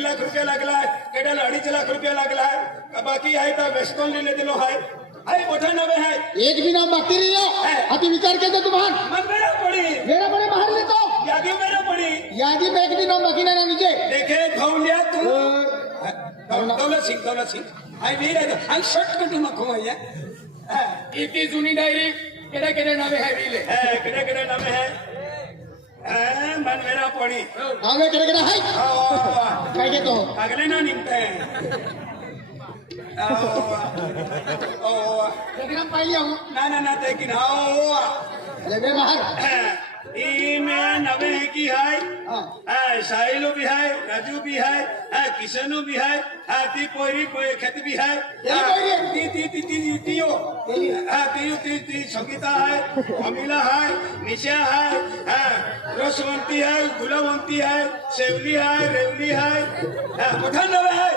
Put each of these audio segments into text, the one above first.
दीड लाख रुपया लागलाय केडाला अडीच लाख रुपया लागलाय बाकी आहे तर वेस्टर्न लिहिले दिलो आहे. आहे मोठा नवे आहे. एक भी नाम बाकी नहीं है। अति विचार के दे तुम्हार। मग मेरा पडी. मेरा बड़े बाहर ले तो। यादी मेरा पडी. यादी में एक भी नाम बाकी नहीं ना नीचे देखे धौल्या तू। दौलत सिंग दौलत सिंग आई वीर आहे आणि शॉर्टकट नको आहे हा. इतनी जुनी डायरी केडे केडे नवे है वीले है किडे किडे नवे है। है, मन मेरा पडी आगे करे करे हाय आओ, काय के तो अगले ना निघते लेकिन हम पहले हूँ ना ना ना लेकिन आओ लेवे बाहर में नवे है की है हाँ है, साहिलो भी है राजू भी है है, किशनु भी है है, ती पोरी पोए खेत भी है ये पोरी है? ती ती ती ती तियो है, तियो ती ती संगीता है अमीला है निशा है है, रसवंती है गुलावंती है सेवली है रेवली है। है, पठान नवे है।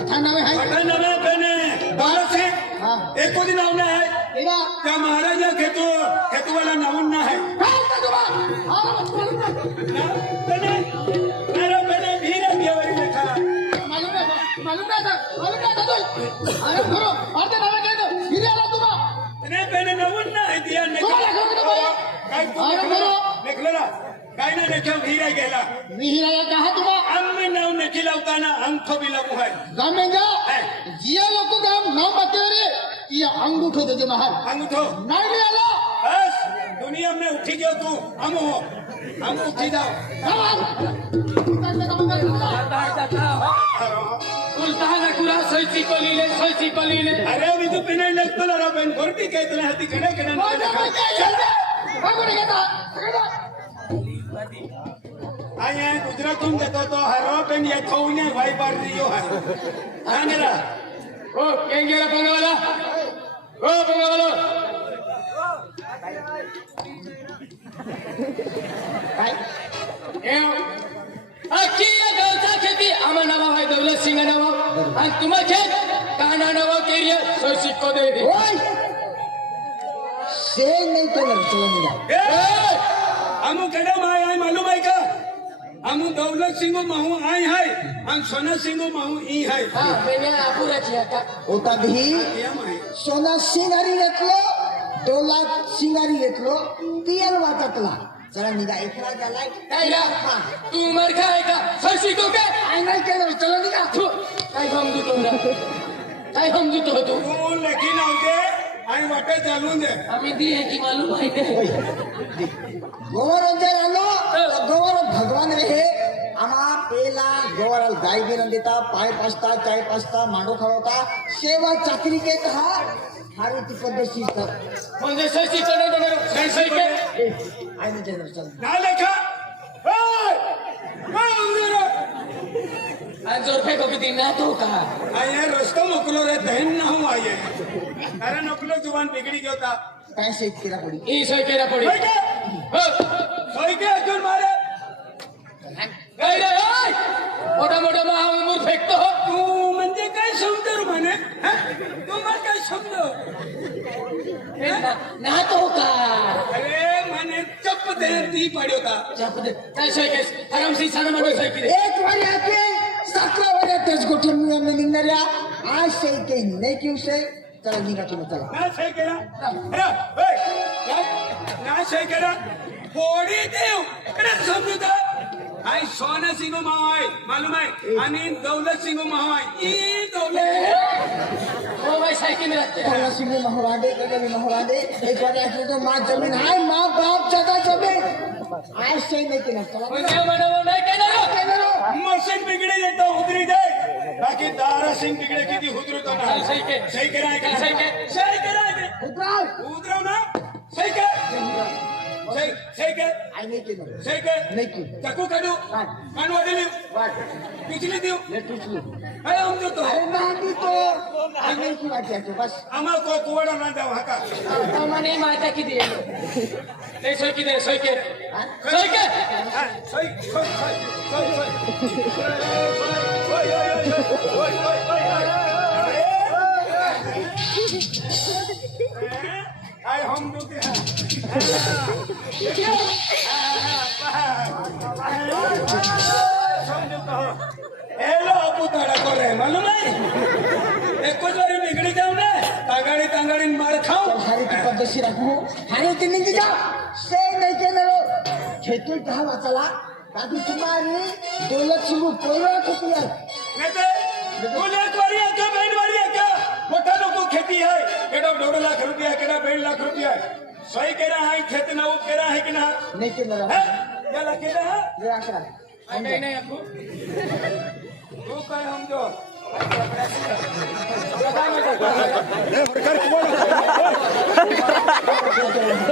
अच्छा नाम है। पठान नवे बने। बारह से हाँ। एक को दिन आवना है। त्या महाराजा खेतो खेतवाला नावून ना है। काय हाँ मालूम ना, बने, मेरा है नहीं मालूम नहीं मालूम नहीं था तो अरे करो और ते के तो फिर आला तुम्हार तने बने नावून ना है दिया ने तुम्हाला लेखा होतं बाई? काय तू अरे लेखलं? बरं. लेखलं ना काय ना लेखा भीड़ है गेला मिहिरा या कहा तुम्हार आम्ही नाव ने खिलावताना अंगठो बिलावू है गाम में जा जिया लोग को गाम नाम बते रे ये अंगूठो दे दे महार अंगठो नहीं नहीं आला बस दुनिया में उठी गयो तू हम हो हम उठी जाओ उलताना कुरा सैची कोलीले सैची कोलीले अरे अभी तू पिना लगतो रा बेन गोरटी काय तुला हाती અહીંયા ગુજરાત હું જતો તો હરો પેન એ તો ઉને ભાઈ પર દીયો હે હા, મેરા? ઓ કેમ ગેલા પંગાવાલા ઓ પંગાવાલો ભાઈ એમ? અકી ગૌતા ખેતી? આમાં નવા ભાઈ દૌલતસિંહ નવા. આ તુમા છે? કાના નવા કેરિયર સો સિક્કો દે દે. ઓય! से नहीं तो लग चलो मेरा ए हमू कडे माय आहे मालूम आहे का हमू दौलत सिंह महू आय है हम सोना सिंह महू ई है हा मेने आपुराची आता होता भी या माय सोना सिंगारी घेतलो डोलात सिंगारी घेतलो तियल वाटतला चला निघा इकडा गेलाय काय रा तू मर खाय का सो शिक्को काय काय नाही केलं चलो निघा थू, काय हम दुतो रा काय हम दुतो तू तू लेखी नव्हते आणि वाटे चालून दे. आम्ही दी है की मालूम गोवर आलो तो गोवर भगवान रहे आम्हा पेला गोवर गाय बिन देता पाय पाचता चाय पाचता मांडो खावता. सेवा चाकरी के कहा हारी ती पद्धतशीर म्हणजे सो शिक्को दे दे सो शिक्को आईने जनर चल. ना लेखा. ज़ोर फेको किती ना तो का आए रस्तो मोकलो रे दहन ना हूँ आए अरे नकलो ज़ुबान बिगड़ी गयो था पैसे केला पडी। ई सोय केला पडी। सोय के? सोई के अजून मारे? काय रे ओय मोठा मोठा महामूर फेकतो हो तू। म्हणजे काय शब्द रे म्हणे तू मला काय शब्द ना- तो का अरे म्हणे चप दे ती पड्यो होता। चाप दे। काय केस? हरामसी साना मागे सोय किती एक वारी आते सातव्या गोठे मुलांना निघणाऱ्या आज से नाही की से चला निघा तुम्ही चला. ना? सही केला अरे ए, ना- ना सही केला पोडी देव समजू आई सोना सिंग माव आहे? मालूम आहे आणि दौलत सिंग माव आहे ई दौलत. ओ भाई साइकिल में रखते चला सिंह महोरा दे कभी महोरा दे एक वारी आते तो माँ ज़मीन. हाय माँ बाप जगह ज़मीन. आज से नाही केला चला म्हणजे म्हणावं नाही काय मोहसिन बिगड़ी देता हुदरी दे. बाकी दारा सिंह बिगड़े की थी हुदरू तो ना. सही के सही के राय के सही के सही के राय के हुदराव हुदराव ना. सही के सही सही के आई नहीं के सही के नहीं के तकु कड़ू कान वाले लियो पिछली दियो ले पिछली अरे हम जो तो. अरे ना भी तो. आई नहीं की बात है बस. अमर को कुवाड़ा ना दवा का? तो मैंने माता की दी है सही की दे सही के हम लोग हेलो अपू एक बिगड़ी जाऊँ ना तांगाड़ी तांगाड़ी मार की पद्धति रखूँ हरी की नीचे जाओ से नहीं के घेतोय दहा बचाला दादू तुम्हारी दौलत शिंगू पोरवा खोपल्यात मोठा लोगों खेती है। केड़ा डेढ़ लाख रुपया केड़ा डेढ़ लाख रुपया। सही कह रहा है खेत ना वो कह रहा है कि ना? नहीं कह रहा। है? क्या लगे रहा ये आंकड़ा नहीं नहीं आपको। तू कहे हम जो। सरकार में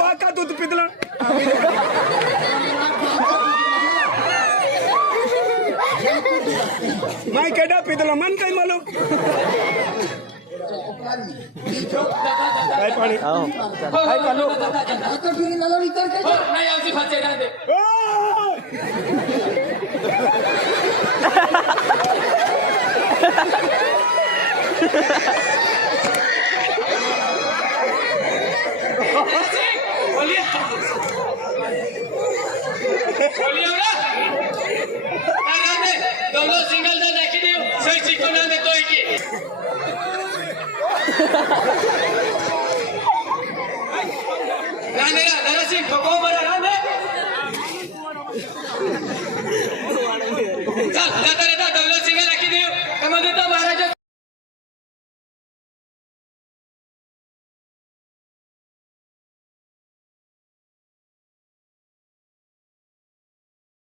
ಬಾಕ ತೂತು ಪಿದ್ಲ ಮೈ ಕೆಡ ಪಿದ್ಲ ಮನ್ ಕೈ ಮಲು ಕಾಯ್ಪಾಡಿ ಕಾಯ್ಪಾಡು Ha ha ha! दोनों सिंगल तो देखी दियो सही चिकना में तो की राणे रा दादा सिंह ठोको बरा राणे चल जाता